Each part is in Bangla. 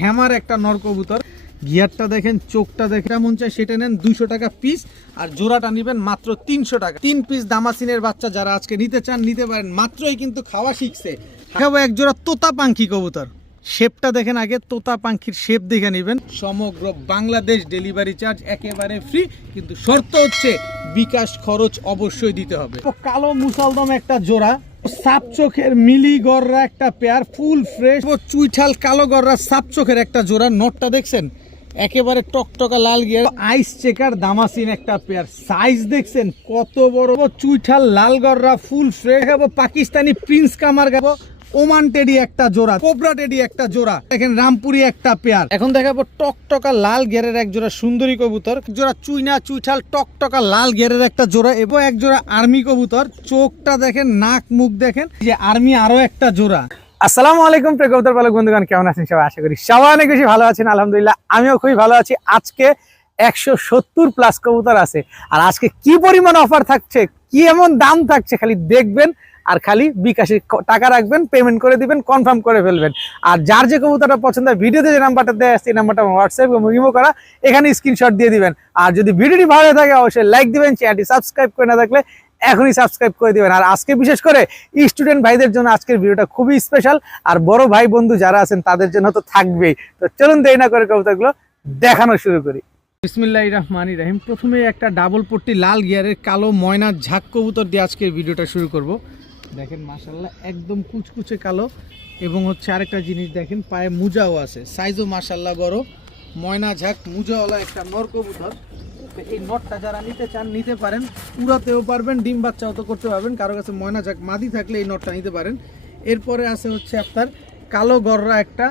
হ্যামার একটা নর কবুতর। গিয়ারটা দেখেন, চোখটা দেখে মন চায় সেটা নেন 200 টাকা পিস, আর জোড়াটা নেবেন মাত্র 300 টাকা। 3 পিস দামাসিনের বাচ্চা যারা আজকে নিতে চান নিতে পারেন, মাত্রই কিন্তু খাওয়া শিখছে। এক জোড়া তোতা পাখি কবুতর, শেপটা দেখেন আগে, তোতা পাখির শেপ দেখে নেবেন। সমগ্র বাংলাদেশ ডেলিভারি চার্জ একেবারে ফ্রি, কিন্তু শর্ত হচ্ছে বিকাশ খরচ অবশ্যই দিতে হবে। কালো মুসলদম একটা জোড়া, সাপ চোখের মিলি গররা একটা পেয়ার, ফুল ফ্রেশ চুইঠাল কালো গররা সাপ চোখের একটা জোড়া। নটটা দেখছেন একেবারে টকটকা লাল গিয়ার, আইস চেকার দামাসিন একটা পেয়ার। সাইজ দেখছেন কত বড়, চুইঠাল লাল গররা ফুল ফ্রেশ। পাকিস্তানি প্রিন্স কামার গাবো, ওমান টেডি একটা জোড়া, কোবরা টেডি একটা জোড়া, দেখেন রামপুরি একটা পেয়ার। এখন দেখাবো টকটকা লাল গেরের এক জোড়া সুন্দরী কবুতর, জোড়া চুইনা চুইঠাল টকটকা লাল গেরের একটা জোড়া, এবং এক জোড়া আর্মি কবুতর। চোখটা দেখেন, নাক মুখ দেখেন, যে আর্মি আরো একটা জোড়া। আসসালামু আলাইকুম প্রিয় কবুতর পালক বন্ধুগণ, কেমন আছেন সবাই? আশা করি সবাই অনেক বেশি ভালো আছেন। আলহামদুলিল্লাহ আমিও খুবই ভালো আছি। আজকে 170 প্লাস কবুতর আছে, আর আজকে কি পরিমাণ অফার থাকছে, কি এমন দাম থাকছে খালি দেখবেন, আর খালি বিকাশে টাকা রাখবেন, পেমেন্ট করে দিবেন, কনফার্ম করে ফেলবেন। আর যার যে কবুতরটা পছন্দ হয়, ভিডিওতে যে নাম্বারটা দেওয়া আছে এই নাম্বারটা হোয়াটসঅ্যাপ এবং ইমো করা, এখানে স্ক্রিনশট দিয়ে দিবেন। আর যদি ভিডিওটি ভালো থাকে অবশ্যই লাইক দিবেন, চ্যানেলটি সাবস্ক্রাইব করে না থাকলে এখনই সাবস্ক্রাইব করে দিবেন। আর আজকে বিশেষ করে স্টুডেন্ট ভাইদের জন্য আজকের ভিডিওটা খুবই স্পেশাল, আর বড় ভাই বন্ধু যারা আছেন তাদের জন্য তো থাকবেই। তো চলুন দেরি না করে কবুতরগুলো দেখানো শুরু করি। বিসমিল্লাহির রহমানির রহিম। প্রথমে একটা ডাবল পট্টি লাল গিয়ারের কালো ময়না ঝাঁক কবুতর দিয়ে আজকের ভিডিওটা শুরু করব। দেখেন মাশাআল্লাহ একদম কুচকুচে কালো, এবং হচ্ছে আরেকটা জিনিস দেখেন পায়ে মুজাও আছে, সাইজও মাশাআল্লাহ বড়। ময়না ঝাঁক মুজাওয়ালা একটা নর কবুতর। এই নটটা যারা নিতে চান নিতে পারেন, উড়াতেও পারবেন, ডিম বাচ্চাও তো করতে পারবেন। কারো কাছে ময়না ঝাঁক মাদি থাকলে এই নটটা নিতে পারেন। এরপরে আছে হচ্ছে আপনার কালো গররা একটা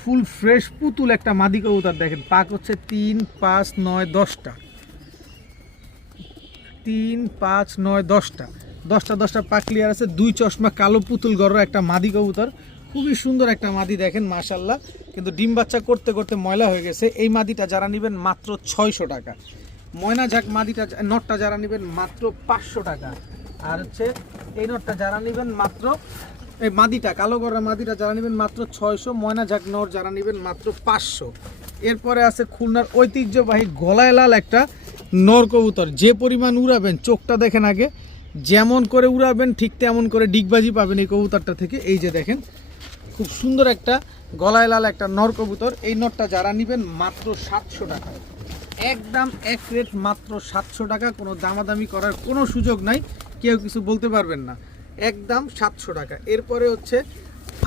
ফুল ফ্রেশ পুতুল একটা মাদি কবুতর। দেখেন পাক হচ্ছে 3, 5, 9, 10টা, 3, 5, 9, 10টা, 10টা পাক ক্লিয়ার আছে। 2 চশমা কালো পুতুল গররা একটা মাদি কবুতর, খুবই সুন্দর একটা মাদি দেখেন মাশাআল্লাহ, কিন্তু ডিম বাচ্চা করতে করতে ময়লা হয়ে গেছে। এই মাদিটা যারা নেবেন মাত্র 600 টাকা। ময়না ঝাঁক মাদিটা নটটা যারা নেবেন মাত্র 500 টাকা। আর হচ্ছে এই নটটা যারা নেবেন মাত্র, এই মাদিটা কালো গররা মাদিটা যারা নেবেন মাত্র 600। ময়না ঝাঁক নর যারা নেবেন মাত্র 500। এরপরে আছে খুলনার ঐতিহ্যবাহী গলায় লাল একটা নর কবুতর, যে পরিমাণ উড়াবেন চোখটা দেখেন আগে, যেমন করে উড়াবেন ঠিক তেমন করে ডিগবাজি পাবেন এই কবুতরটা থেকে। এই যে দেখেন খুব সুন্দর একটা গলায় লাল একটা নর কবুতর। এই নটটা যারা নেবেন মাত্র 700 টাকা, একদম এক রেট মাত্র 700 টাকা। কোনো দামাদামি করার কোনো সুযোগ নাই, কেউ কিছু বলতে পারবেন না, একদম 700 টাকা। এরপরে হচ্ছে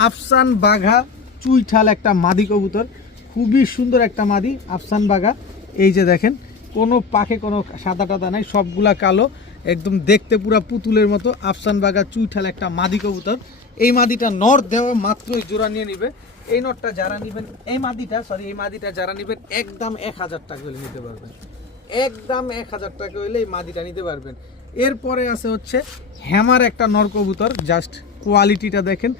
আফসান বাঘা চুইঠাল একটা মাদি কবুতর, খুবই সুন্দর একটা মাদি আফসান বাঘা। এই যে দেখেন কোনো পাখে কোনো সাদা টাদা নাই, সবগুলা কালো, একদম দেখতে পুরা পুতুলের মতো। আফসান বাঘা চুইঠাল একটা মাদি কবুতর। এই মাদিটা নর দেওয়া মাত্রই জোড়া নিয়ে নিবে। এই নটটা যারা নেবেন, এই মাদিটা যারা নেবেন একদম 1000 টাকা হলে নিতে পারবেন, একদম 1000 টাকা হলে এই মাদিটা নিতে পারবেন। এরপরে আছে হচ্ছে হ্যামার একটা নর কবুতর, জাস্ট কোয়ালিটিটা দেখেন,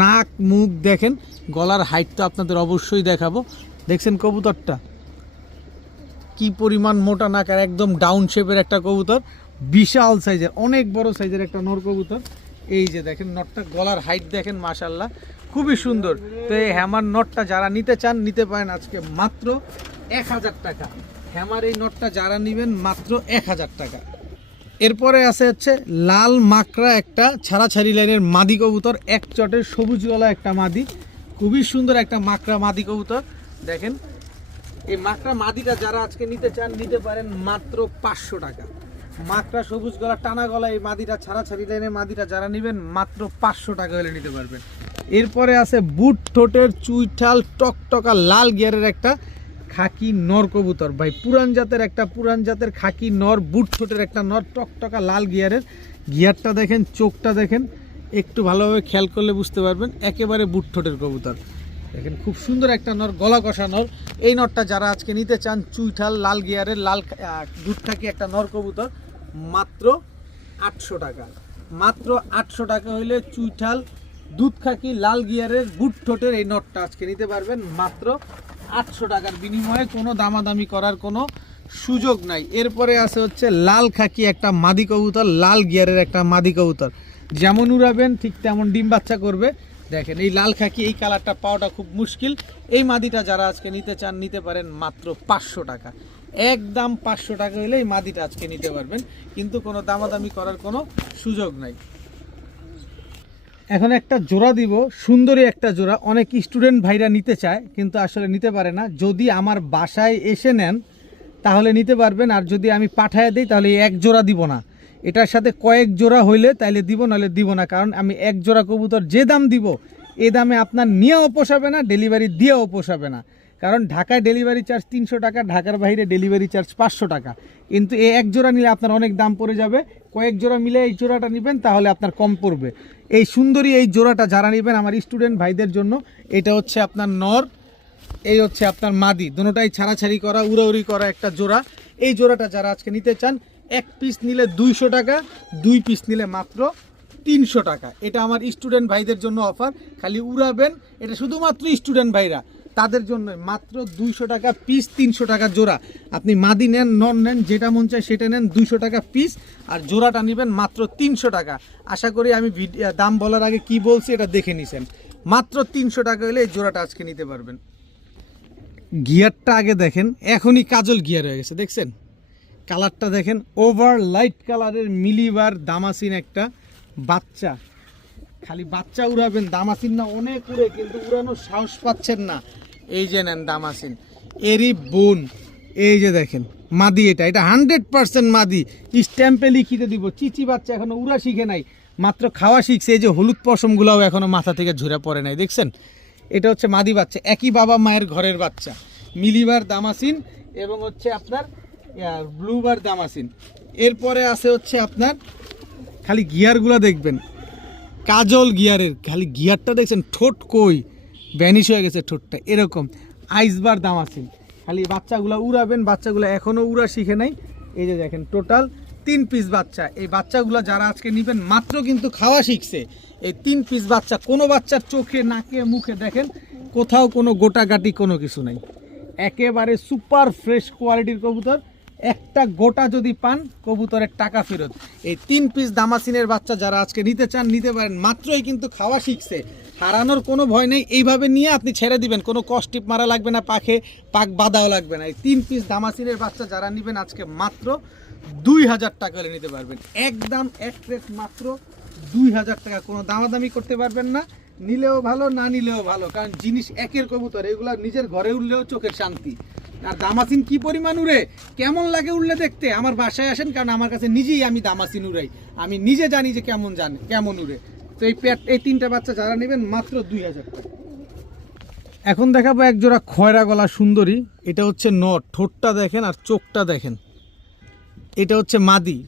নাক মুখ দেখেন, গলার হাইট তো আপনাদের অবশ্যই দেখাবো। দেখছেন কবুতরটা কি পরিমাণ মোটা নাক, আর একদম ডাউন শেপের একটা কবুতর, বিশাল সাইজের অনেক বড় সাইজের একটা নর কবুতর। এই যে দেখেন নটটা, গলার হাইট দেখেন মাশাআল্লাহ খুবই সুন্দর। তো এই হ্যামার নটটা যারা নিতে চান নিতে পারেন আজকে মাত্র 1000 টাকা। হ্যামার এই নটটা যারা নেবেন মাত্র 1000 টাকা। এরপরে আছে হচ্ছে লাল মাকড়া একটা ছাড়াছাড়ি লাইনের মাদি কবুতর, এক চটের সবুজ গলা একটা মাদি, খুবই সুন্দর একটা মাকড়া মাদি কবুতর। দেখেন এই মাকড়া মাদিটা যারা আজকে নিতে চান নিতে পারেন মাত্র 500 টাকা। মাকড়া সবুজ গলা টানা গলা এই মাদিটা ছাড়াছাড়ি লাইনের মাদিটা যারা নেবেন মাত্র 500 টাকা হলে নিতে পারবেন। এরপরে আছে বুট ঠোঁটের চুইঠাল টকটকা লাল গিয়ারের একটা খাকি নর কবুতর, ভাই পুরান জাতের খাকি নর, বুট ঠোঁটের একটা নর, টকটকা লাল গিয়ারের। গিয়ারটা দেখেন, চোখটা দেখেন, একটু ভালোভাবে খেয়াল করলে বুঝতে পারবেন, একেবারে বুট ঠোঁটের কবুতর। দেখেন খুব সুন্দর একটা নর, গলা কষা নর। এই নরটা যারা আজকে নিতে চান, চুইঠাল লাল গিয়ারের লাল দুধ খাকি একটা নর কবুতর, মাত্র 800 টাকা। মাত্র 800 টাকা হইলে চুইঠাল দুধ খাকি লাল গিয়ারের বুট ঠোঁটের এই নটটা আজকে নিতে পারবেন মাত্র 800 টাকার বিনিময়ে। কোনো দামাদামি করার কোনো সুযোগ নাই। এরপরে আছে হচ্ছে লাল খাকি একটা মাদি কবুতর, লাল গিয়ারের একটা মাদি কবুতর, যেমন উড়াবেন ঠিক তেমন ডিম বাচ্চা করবে। দেখেন এই লাল খাকি এই কালারটা পাওয়াটা খুব মুশকিল। এই মাদিটা যারা আজকে নিতে চান নিতে পারেন মাত্র 500 টাকা, একদম 500 টাকা হলে এই মাদিটা আজকে নিতে পারবেন, কিন্তু কোনো দামাদামি করার কোনো সুযোগ নাই। এখন একটা জোড়া দিব, সুন্দরী একটা জোড়া, অনেক স্টুডেন্ট ভাইরা নিতে চায় কিন্তু আসলে নিতে পারে না। যদি আমার বাসায় এসে নেন তাহলে নিতে পারবেন, আর যদি আমি পাঠায় দিই তাহলে এক জোড়া দিব না, এটার সাথে কয়েক জোড়া হইলে তাইলে দিব, নাহলে দিব না। কারণ আমি এক জোড়া কবুতর যে দাম দিব এই দামে আপনার নিয়েও পোষাবে না, ডেলিভারি দিয়েও পোষাবে না। কারণ ঢাকায় ডেলিভারি চার্জ 300 টাকা, ঢাকার বাইরে ডেলিভারি চার্জ 500 টাকা। কিন্তু এই এক জোড়া নিলে আপনার অনেক দাম পড়ে যাবে, কয়েক জোড়া মিলে এই জোড়াটা নেবেন তাহলে আপনার কম পড়বে। এই সুন্দরী এই জোড়াটা যারা নেবেন আমার স্টুডেন্ট ভাইদের জন্য, এটা হচ্ছে আপনার নর, এই হচ্ছে আপনার মাদি, দুটোটাই ছাড়াছাড়ি করা উড়াউড়ি করা একটা জোড়া। এই জোড়াটা যারা আজকে নিতে চান, এক পিস নিলে 200 টাকা, 2 পিস নিলে মাত্র 300 টাকা। এটা আমার স্টুডেন্ট ভাইদের জন্য অফার, খালি উড়াবেন, এটা শুধুমাত্র স্টুডেন্ট ভাইরা তাদের জন্য মাত্র 200 টাকা পিস, 300 টাকা জোড়া। আপনি মাদি নেন নন নেন যেটা মন চায় সেটা নেন, 200 টাকা পিস, আর জোড়াটা নেবেন মাত্র 300 টাকা। আশা করি আমি দাম বলার আগে কি বলছি এটা দেখে নিছেন। মাত্র 300 টাকা হলে এই জোড়াটা আজকে নিতে পারবেন। গিয়ারটা আগে দেখেন, এখনই কাজল গিয়ার হয়ে গেছে, দেখছেন কালারটা দেখেন, ওভার লাইট কালারের মিলিবার দামাসিন একটা বাচ্চা। খালি বাচ্চা উড়াবেন, দামাসিন না অনেক উড়ে কিন্তু উড়ানোর সাহস পাচ্ছেন না। এই যে নেন দামাসিন, এরই বোন, এই যে দেখেন মাদি, এটা 100% মাদি, স্ট্যাম্পে লিখিতে দিব। চিচি বাচ্চা এখনো উড়া শিখে নাই, মাত্র খাওয়া শিখছে। এই যে হলুদ পশমগুলোও এখনো মাথা থেকে ঝরে পড়ে নাই, দেখছেন এটা হচ্ছে মাদি বাচ্চা, একই বাবা মায়ের ঘরের বাচ্চা। মিলিবার দামাসিন এবং হচ্ছে আপনার ব্লুবার দামাসিন। এরপরে আছে হচ্ছে আপনার, খালি গিয়ারগুলো দেখবেন কাজল গিয়ারের, খালি গিয়ারটা দেখছেন, ঠোঁট কই ভ্যানিশ হয়ে গেছে ঠোঁটটা, এরকম আইসবার দামাসিন। খালি বাচ্চাগুলো উড়াবেন, বাচ্চাগুলো এখনও উড়া শিখে নাই। এই যে দেখেন টোটাল 3 পিস বাচ্চা। এই বাচ্চাগুলো যারা আজকে নেবেন মাত্র কিন্তু খাওয়া শিখছে। এই 3 পিস বাচ্চা, কোনো বাচ্চার চোখে নাকে মুখে দেখেন কোথাও কোনো গোটাগাটি কোনো কিছু নাই, একেবারে সুপার ফ্রেশ কোয়ালিটির কবুতর। একটা গোটা যদি পান কবুতরের টাকা ফেরত। এই 3 পিস দামাসিনের বাচ্চা যারা আজকে নিতে চান নিতে পারেন, মাত্রই কিন্তু খাওয়া শিখছে, হারানোর কোনো ভয় নেই। এইভাবে নিয়ে আপনি ছেড়ে দিবেন, কোনো কস্টিপ মারা লাগবে না, পাক বাঁধাও লাগবে না। এই 3 পিস দামাসিনের বাচ্চা যারা নেবেন আজকে মাত্র 2000 টাকা হলে নিতে পারবেন, একদম এক রেট মাত্র 2000 টাকা। কোনো দামাদামি করতে পারবেন না, নিলেও ভালো না নিলেও ভালো, কারণ জিনিস একের কবুতর, এগুলা নিজের ঘরে উঠলেও চোখের শান্তি। আর দামাসিন কি পরিমাণ উড়ে, কেমন লাগে উড়লে দেখতে, আমার বাসায় আসেন, কারণ আমার কাছে নিজেই আমি দামাসিন উড়াই, আমি নিজে জানি যে কেমন উড়ে। তো এই 3টা বাচ্চা যারা নেবেন মাত্র 2000 টাকা। এখন দেখাবো এক জোড়া খয়রা গলা সুন্দরী, এটা হচ্ছে নর, ঠোঁটটা দেখেন আর চোখটা দেখেন। এটা হচ্ছে মাদি,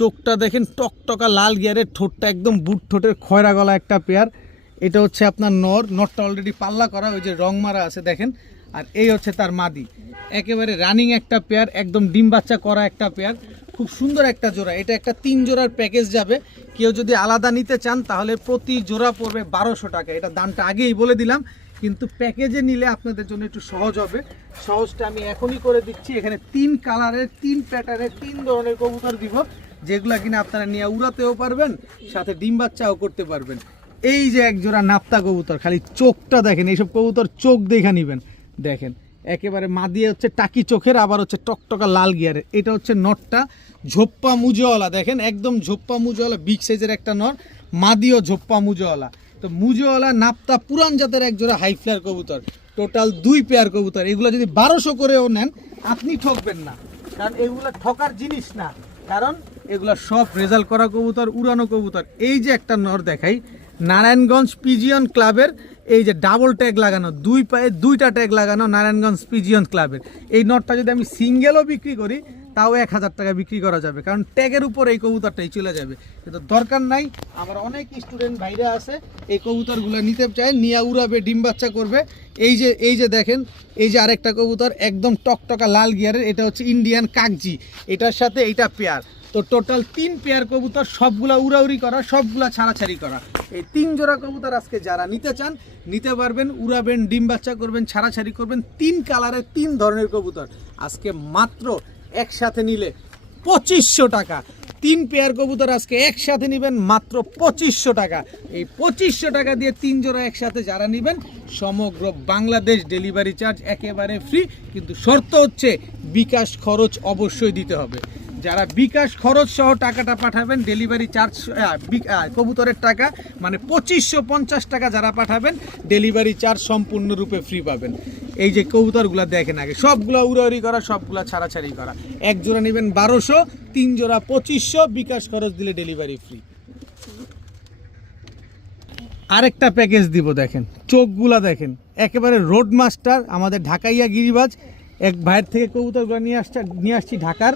চোখটা দেখেন টকটকা লাল গিয়ারের, ঠোঁটটা একদম বুট ঠোঁটের খয়রা গলা একটা পেয়ার। এটা হচ্ছে আপনার নরটা অলরেডি পাল্লা করা, ওই যে রং মারা আছে দেখেন। আর এই হচ্ছে তার মাদি, একেবারে রানিং একটা পেয়ার, একদম ডিম বাচ্চা করা একটা পেয়ার, খুব সুন্দর একটা জোড়া। এটা একটা 3 জোড়ার প্যাকেজ যাবে, কেউ যদি আলাদা নিতে চান তাহলে প্রতি জোড়া পড়বে 1200 টাকা। এটা দামটা আগেই বলে দিলাম, কিন্তু প্যাকেজে নিলে আপনাদের জন্য একটু সহজ হবে। সহজটা আমি এখনই করে দিচ্ছি। এখানে 3 কালারের 3 প্যাটার্নের 3 ধরনের কবুতর দিব, যেগুলা কিনা আপনারা নিয়ে উড়াতেও পারবেন, সাথে ডিম বাচ্চাও করতে পারবেন। এই যে এক জোড়া নাপ্তা কবুতর, খালি চোখটা দেখেন, এইসব কবুতর চোখ দেখে নেবেন, দেখেন একেবারে মাদি হচ্ছে টাকি চোখের, আবার হচ্ছে টকটকা লাল গিয়ারের। এটা হচ্ছে নরটা, ঝোপ্পা মুজোওয়ালা, দেখেন একদম ঝোপ্পা মুজোওয়ালা, বিগ সাইজের একটা নর, মাদিও ঝোপ্পা মুজোওয়ালা। তো মুজোওয়ালা নাপ্তা পুরান জাতের এক জোড়া হাই ফ্লায়ার কবুতর, টোটাল 2 পেয়ার কবুতর। এগুলো যদি 1200 করেও নেন আপনি ঠকবেন না, কারণ এগুলো ঠকার জিনিস না, কারণ এগুলো সব রেজাল্ট করা কবুতর, উড়ানো কবুতর। এই যে একটা নর দেখাই, নারায়ণগঞ্জ পিজিয়ন ক্লাবের, এই যে ডাবল ট্যাগ লাগানো, 2 পায়ে 2টা ট্যাগ লাগানো নারায়ণগঞ্জ পিজিয়ন ক্লাবের। এই নটটা যদি আমি সিঙ্গেলও বিক্রি করি তাও 1000 টাকা বিক্রি করা যাবে, কারণ ট্যাগের উপর এই কবুতরটাই চলে যাবে। কিন্তু দরকার নাই, আমার অনেক স্টুডেন্ট ভাইরা আছে এই কবুতরগুলো নিতে চায়, নিয়ে উড়াবে, ডিম বাচ্চা করবে। এই যে দেখেন, এই যে আরেকটা কবুতর একদম টকটকা লাল গিয়ারের, এটা হচ্ছে ইন্ডিয়ান কাকজি, এটার সাথে এইটা পেয়ার। তো টোটাল 3 পেয়ার কবুতর, সবগুলা উড়াউড়ি করা, সবগুলা ছাড়াছাড়ি করা। এই 3 জোড়া কবুতর আজকে যারা নিতে চান নিতে পারবেন, উড়াবেন, ডিম বাচ্চা করবেন, ছাড়াছাড়ি করবেন। 3 কালারের 3 ধরনের কবুতর আজকে মাত্র একসাথে নিলে 2500 টাকা। তিন পেয়ার কবুতর আজকে একসাথে নেবেন মাত্র 2500 টাকা। এই 2500 টাকা দিয়ে 3 জোড়া একসাথে যারা নেবেন সমগ্র বাংলাদেশ ডেলিভারি চার্জ একেবারে ফ্রি, কিন্তু শর্ত হচ্ছে বিকাশ খরচ অবশ্যই দিতে হবে। যারা বিকাশ খরচ সহ টাকাটা পাঠাবেন, ডেলিভারি চার্জ কবুতরের টাকা মানে 2550 টাকা যারা পাঠাবেন, ডেলিভারি চার্জ সম্পূর্ণরূপে ফ্রি পাবেন। এই যে কবুতরগুলো দেখেন, আগে সবগুলো উড়াউড়ি করা, সবগুলো ছাড়াছাড়ি করা। এক জোড়া নেবেন 1200, 3 জোড়া 2500, বিকাশ খরচ দিলে ডেলিভারি ফ্রি। আরেকটা প্যাকেজ দিব, দেখেন চোখগুলা দেখেন, একেবারে রোড মাস্টার আমাদের ঢাকাইয়া গিরিবাজ এক ভাইয়ের থেকে কবুতরগুলো নিয়ে আসছি ঢাকার।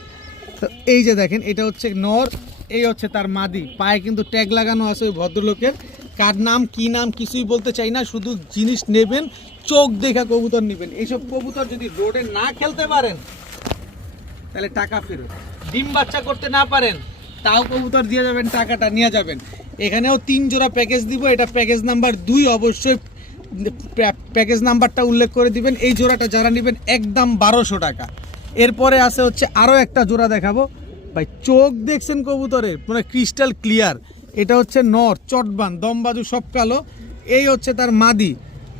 তো এই যে দেখেন, এটা হচ্ছে নর, এই হচ্ছে তার মাদি, পায়ে কিন্তু ট্যাগ লাগানো আছে ওই ভদ্রলোকের। কার নাম কি নাম কিছুই বলতে চাই না, শুধু জিনিস নেবেন, চোখ দেখা কবুতর নেবেন। এইসব কবুতর যদি রোডে না খেলতে পারেন তাহলে টাকা ফেরত। ডিম বাচ্চা করতে না পারেন তাও কবুতর দিয়ে যাবেন, টাকাটা নিয়ে যাবেন। এখানেও 3 জোড়া প্যাকেজ দিব, এটা প্যাকেজ নাম্বার 2, অবশ্যই প্যাকেজ নাম্বারটা উল্লেখ করে দিবেন। এই জোড়াটা যারা নেবেন একদম 1200 টাকা। এরপরে আছে হচ্ছে আরও একটা জোড়া দেখাবো ভাই, চোখ দেখছেন কবুতরের মানে ক্রিস্টাল ক্লিয়ার। এটা হচ্ছে নর, চটবান, দমবাজু সব কালো। এই হচ্ছে তার মাদি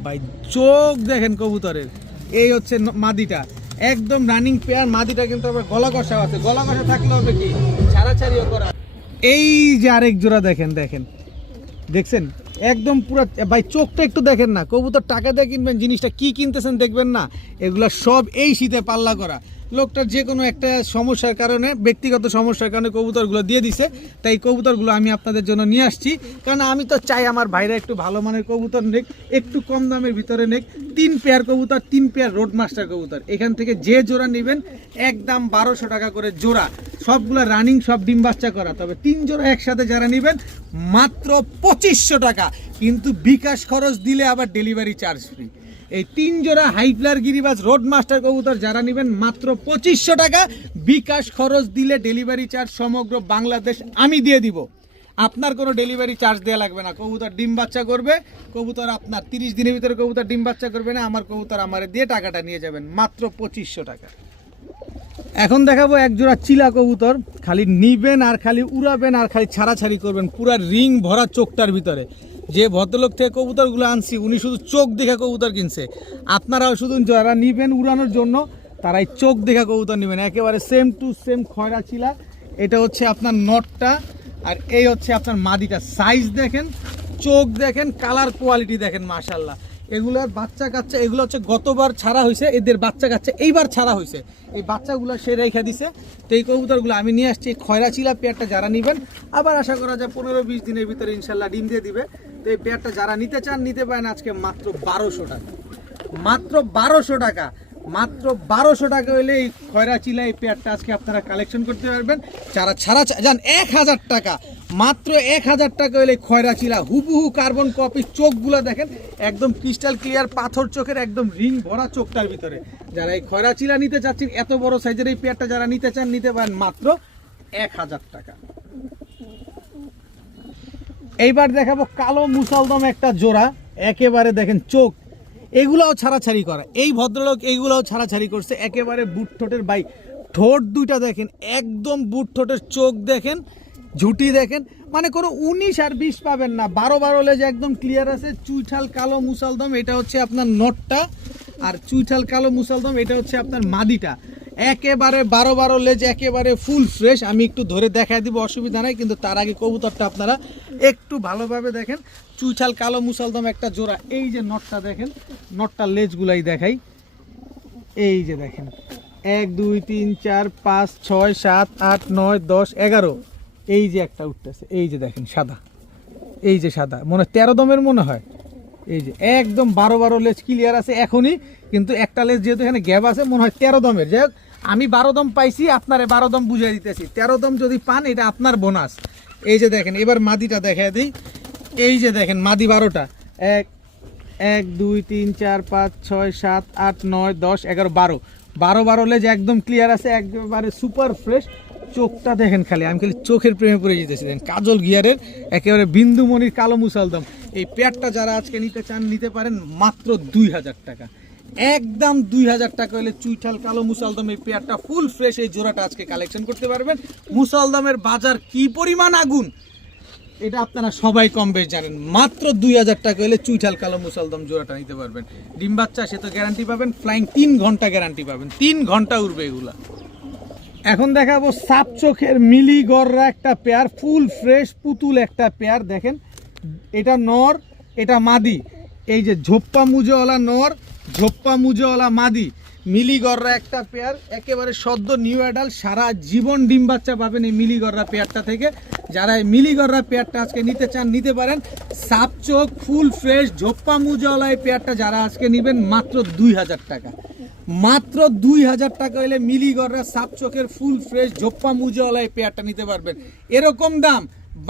ভাই, চোখ দেখেন কবুতরের। এই হচ্ছে মাদিটা, একদম রানিং পেয়ার। মাদিটা কিন্তু আবার গলা কষা আছে, গলা কষা থাকলে হবে কি ছাড়াছাড়িও করা। এই যে আরেক জোড়া দেখেন, দেখছেন একদম পুরো ভাই, চোখটা একটু দেখেন না। কবুতর টাকা দিয়ে কিনবেন, জিনিসটা কি কিনতেছেন দেখবেন না। এগুলো সব এই শীতে পাল্লা করা। লোকটার যে কোনো একটা সমস্যার কারণে, ব্যক্তিগত সমস্যার কারণে কবুতরগুলো দিয়ে দিছে, তাই কবুতরগুলো আমি আপনাদের জন্য নিয়ে আসছি। কারণ আমি তো চাই আমার ভাইরা একটু ভালো মানের কবুতর নেক, একটু কম দামের ভিতরে নেক। 3 পেয়ার কবুতর, 3 পেয়ার রোড মাস্টার কবুতর। এখান থেকে যে জোড়া নেবেন একদম 1200 টাকা করে জোড়া, সবগুলো রানিং, সব ডিম বাচ্চা করা। তবে 3 জোড়া একসাথে যারা নেবেন মাত্র 2500 টাকা, কিন্তু বিকাশ খরচ দিলে আবার ডেলিভারি চার্জ ফ্রি। এই 3 জোড়া হাইফ্লার গিরিবাজ রোড মাস্টার কবুতর যারা নেবেন মাত্র 2500 টাকা, বিকাশ খরচ দিলে ডেলিভারি চার্জ সমগ্র বাংলাদেশ আমি দিয়ে দিব। আপনার কোনো ডেলিভারি চার্জ দেওয়া লাগবে না। কবুতর ডিম বাচ্চা করবে, কবুতর আপনার 30 দিনের ভিতরে কবুতর ডিম বাচ্চা করবে না, আমার কবুতর আমারে দিয়ে টাকাটা নিয়ে যাবেন মাত্র 2500 টাকা। এখন দেখাবো এক জোড়া চিলা কবুতর, খালি নিবেন আর খালি উড়াবেন আর খালি ছাড়াছাড়ি করবেন, পুরা রিং ভরা চোখটার ভিতরে। যে ভদ্রলোক থেকে কবুতরগুলো আনছি উনি শুধু চোখ দেখা কবুতর কিনছে। আপনারাও শুধু যারা নিবেন উড়ানোর জন্য তারাই চোখ দেখা কবুতর নেবেন, একেবারে সেম টু সেম খয়রা চিলা। এটা হচ্ছে আপনার নটটা, আর এই হচ্ছে আপনার মাদিটা। সাইজ দেখেন, চোখ দেখেন, কালার কোয়ালিটি দেখেন, মাশাল্লাহ। এগুলোর বাচ্চা কাচ্চা, এগুলো হচ্ছে গতবার ছাড়া হয়েছে, এদের বাচ্চা কাচ্চা এইবার ছাড়া হয়েছে। এই বাচ্চাগুলো সে রেখে দিছে। তো এই কবুতরগুলো আমি নিয়ে আসছি। খয়রা চিলা পেয়ারটা যারা নেবেন, আবার আশা করা যায় 15-20 দিনের ভিতরে ইনশাল্লাহ ডিম দিয়ে দিবে। তো এই পেয়ারটা যারা নিতে চান নিতে পারেন আজকে মাত্র 1200 টাকা, মাত্র 1200 টাকা, মাত্র 1200 টাকা হলে এই খয়রা চিলা এই পেয়ারটা আজকে আপনারা কালেকশন করতে পারবেন। যারা ছাড়া যান 1000 টাকা, মাত্র 1000 টাকা হলে খয়রা চিলা হুবহু কার্বন কপি। চোখগুলো দেখেন একদম ক্রিস্টাল ক্লিয়ার, পাথর চোখের, একদম রিং ভরা চোখটার ভিতরে। যারা এই খয়রা চিলা নিতে চাচ্ছেন, এত বড় সাইজের এই পেয়ারটা যারা নিতে চান নিতে পারেন মাত্র 1000 টাকা। এইবার দেখাবো কালো মুসালদম একটা জোড়া, একেবারে দেখেন চোখ, এগুলাও ছাড়াছাড়ি করা। এই ভদ্রলোক এইগুলাও ছাড়াছাড়ি করছে, একেবারে বুট ঠোঁটের ভাই। ঠোঁট দুইটা দেখেন, একদম বুট ঠোঁটের চোখ দেখেন, ঝুটি দেখেন, মানে কোনো 19 আর 20 পাবেন না। 12 লেজ একদম ক্লিয়ার আছে। চুইঠাল কালো মুসালদম, এটা হচ্ছে আপনার নটটা, আর চুইঠাল কালো মুসালদম এটা হচ্ছে আপনার মাদিটা। একেবারে 12 লেজ, একেবারে ফুল ফ্রেশ। আমি একটু ধরে দেখায় দিব, অসুবিধা নাই, কিন্তু তার আগে কবুতরটা আপনারা একটু ভালোভাবে দেখেন। চুইঠাল কালো মুসালদম একটা জোড়া। এই যে নটটা দেখেন, নটটার লেজগুলাই দেখাই। এই যে দেখেন 1 2 3 4 5 6 7 8 9 10 11, এই যে একটা উঠতেছে, এই যে দেখেন সাদা, এই যে সাদা, মনে 13 দমের মনে হয়। এই যে একদম 12 লেজ ক্লিয়ার আছে এখনই, কিন্তু একটা লেজ যেহেতু এখানে গ্যাপ আছে মনে হয় 13 দমের। যাই হোক, আমি 12 দম পাইছি, আপনারে 12 দম বুঝিয়ে দিতেছি। 13 দম যদি পান এটা আপনার বোনাস। এই যে দেখেন, এবার মাদিটা দেখায় দিই। এই যে দেখেন মাদি 12টা, 1 2 3 4 5 6 7 8 9 10 11 12 লেজ একদম ক্লিয়ার আছে, একেবারে সুপার ফ্রেশ। চোখটা দেখেন খালি, আমি খালি চোখের প্রেমে পড়ে যেতেছি। দেখেন কাজল গিয়ারের একেবারে বিন্দুমণির কালো মুসালদম। এই পেয়ারটা যারা আজকে নিতে চান নিতে পারেন মাত্র 2000 টাকা। একদম 2000 টাকা হলে চুইঠাল কালো মুসালদম এই পেয়ারটা ফুল ফ্রেশ এই জোড়াটা আজকে কালেকশন করতে পারবেন। মুসালদমের বাজার কি পরিমাণ আগুন এটা আপনারা সবাই কম বেশ জানেন। মাত্র 2000 টাকা হলে চুইঠাল কালো মুসালদম জোড়াটা নিতে পারবেন। ডিম বাচ্চা সে তো গ্যারান্টি পাবেন, ফ্লাইং 3 ঘন্টা গ্যারান্টি পাবেন, 3 ঘন্টা উড়বে এগুলা। এখন দেখাবো সাপ চোখের মিলি গররা একটা পেয়ার, ফুল ফ্রেশ পুতুল একটা পেয়ার। দেখেন এটা নর, এটা মাদি। এই যে ঝোপ্পা মুজোওয়ালা নর, ঝোপ্পা মুজোওয়ালা মাদি, মিলি গররা একটা পেয়ার, একেবারে সদ্য নিউ অ্যাডাল, সারা জীবন ডিম বাচ্চা পাবেন এই মিলি গররা পেয়ারটা থেকে। যারা এই মিলি গররা পেয়ারটা আজকে নিতে চান নিতে পারেন। সাপ চোখ ফুল ফ্রেশ ঝোপ্পা মুজোওয়ালা এই পেয়ারটা যারা আজকে নেবেন মাত্র 2000 টাকা, মাত্র 2000 টাকা হলে মিলি গররা সাপ চোখের ফুল ফ্রেশ ঝোপ্পা মুজোওয়ালা এই পেয়ারটা নিতে পারবেন। এরকম দাম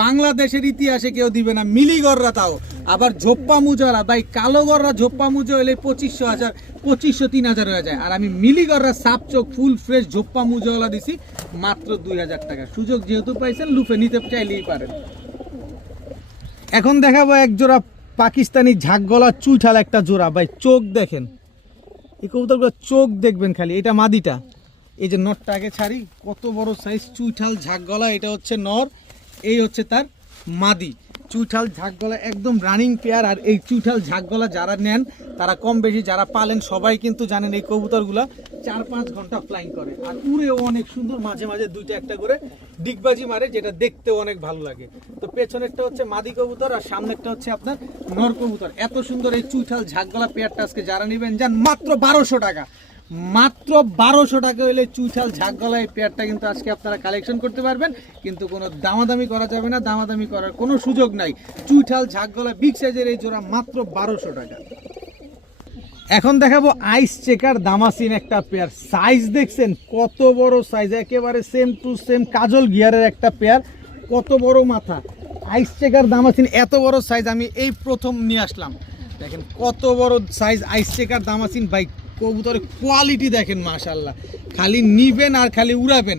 বাংলাদেশের ইতিহাসে কেউ দিবে না, মিলি গররা তাও আবার ঝোপ্পা মুজোওয়ালা। ভাই কালো গররা ঝোপ্পা মুজো হলে 2500 3000 হয়ে যায়, আর আমি মিলি গররা সাপ চোখ ফুল ফ্রেশ ঝোপ্পা মুজোওয়ালা দিছি মাত্র 2000 টাকা। সুযোগ যেহেতু পাইছেন লুফে নিতে চাইলেই পারেন। এখন দেখাবো এক জোড়া পাকিস্তানি ঝাঁকগলা চুইঠাল একটা জোড়া। ভাই চোখ দেখেন, এই কবুতরগুলো চোখ দেখবেন খালি। এটা মাদিটা, এই যে নরটা আগে ছাড়ি, কত বড় সাইজ চুইঠাল ঝাঁকগলা। এটা হচ্ছে নর, এই হচ্ছে তার মাদি। চুইঠাল ঝাঁকগলা একদম রানিং পেয়ার। আর এই চুইঠাল ঝাঁকগলা যারা নেন তারা কম বেশি যারা পালেন সবাই কিন্তু জানেন এই কবুতরগুলা 4-5 ঘন্টা ফ্লাইং করে, আর উড়েও অনেক সুন্দর, মাঝে মাঝে 2টা একটা করে ডিগবাজি মারে, যেটা দেখতেও অনেক ভালো লাগে। তো পেছনেরটা হচ্ছে মাদি কবুতর আর সামনেরটা হচ্ছে আপনার নর কবুতর। এত সুন্দর এই চুইঠাল ঝাঁকগলা পেয়ারটা আজকে যারা নেবেন যান মাত্র 1200 টাকা, মাত্র 1200 টাকা হলে চুইঠাল ঝাঁকগলা এই পেয়ারটা কিন্তু আজকে আপনারা কালেকশন করতে পারবেন। কিন্তু কোনো দামাদামি করা যাবে না, দামাদামি করার কোনো সুযোগ নাই। চুইঠাল ঝাঁকগলা বিগ সাইজের এই জোড়া মাত্র 1200 টাকা। এখন দেখাবো আইস চেকার দামাসিন একটা পেয়ার। সাইজ দেখছেন কত বড় সাইজ, একেবারে সেম টু সেম কাজল গিয়ারের একটা পেয়ার। কত বড় মাথা, আইস চেকার দামাসিন এত বড় সাইজ আমি এই প্রথম নিয়ে আসলাম। দেখেন কত বড় সাইজ আইস চেকার দামাসিন। ভাই কবুতরের কোয়ালিটি দেখেন মাশাআল্লাহ, খালি নিবেন আর খালি উড়াবেন।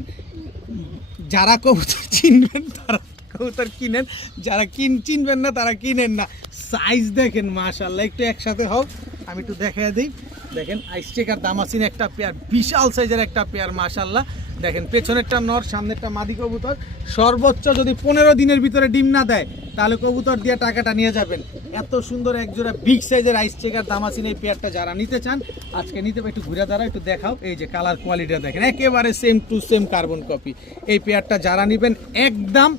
যারা কবুতর চিনবেন তারা কবুতর কিনেন, যারা চিনবেন না তারা কিনেন না। সাইজ দেখেন মাশাআল্লাহ। একটু একসাথে হোক, আমি একটু দেখাই দিই। দেখেন আইস চেকার দামাসিন একটা পেয়ার, বিশাল সাইজের একটা পেয়ার মাশাআল্লাহ। দেখেন পেছনেরটা নর, সামনেরটা মাদি কবুতর। সর্বোচ্চ যদি 15 দিনের ভিতরে ডিম না দেয় তাহলে কবুতর দিয়ে টাকাটা নিয়ে যাবেন। এত সুন্দর এক জোড়া বিগ সাইজের আইস চেকার দামাসিন এই পেয়ারটা যারা নিতে চান আজকে নিতে পারে। একটু ঘুরে দাঁড়াও, একটু দেখাও। এই যে কালার কোয়ালিটিটা দেখেন, একেবারে same to same carbon copy. এই পেয়ারটা যারা নেবেন একদম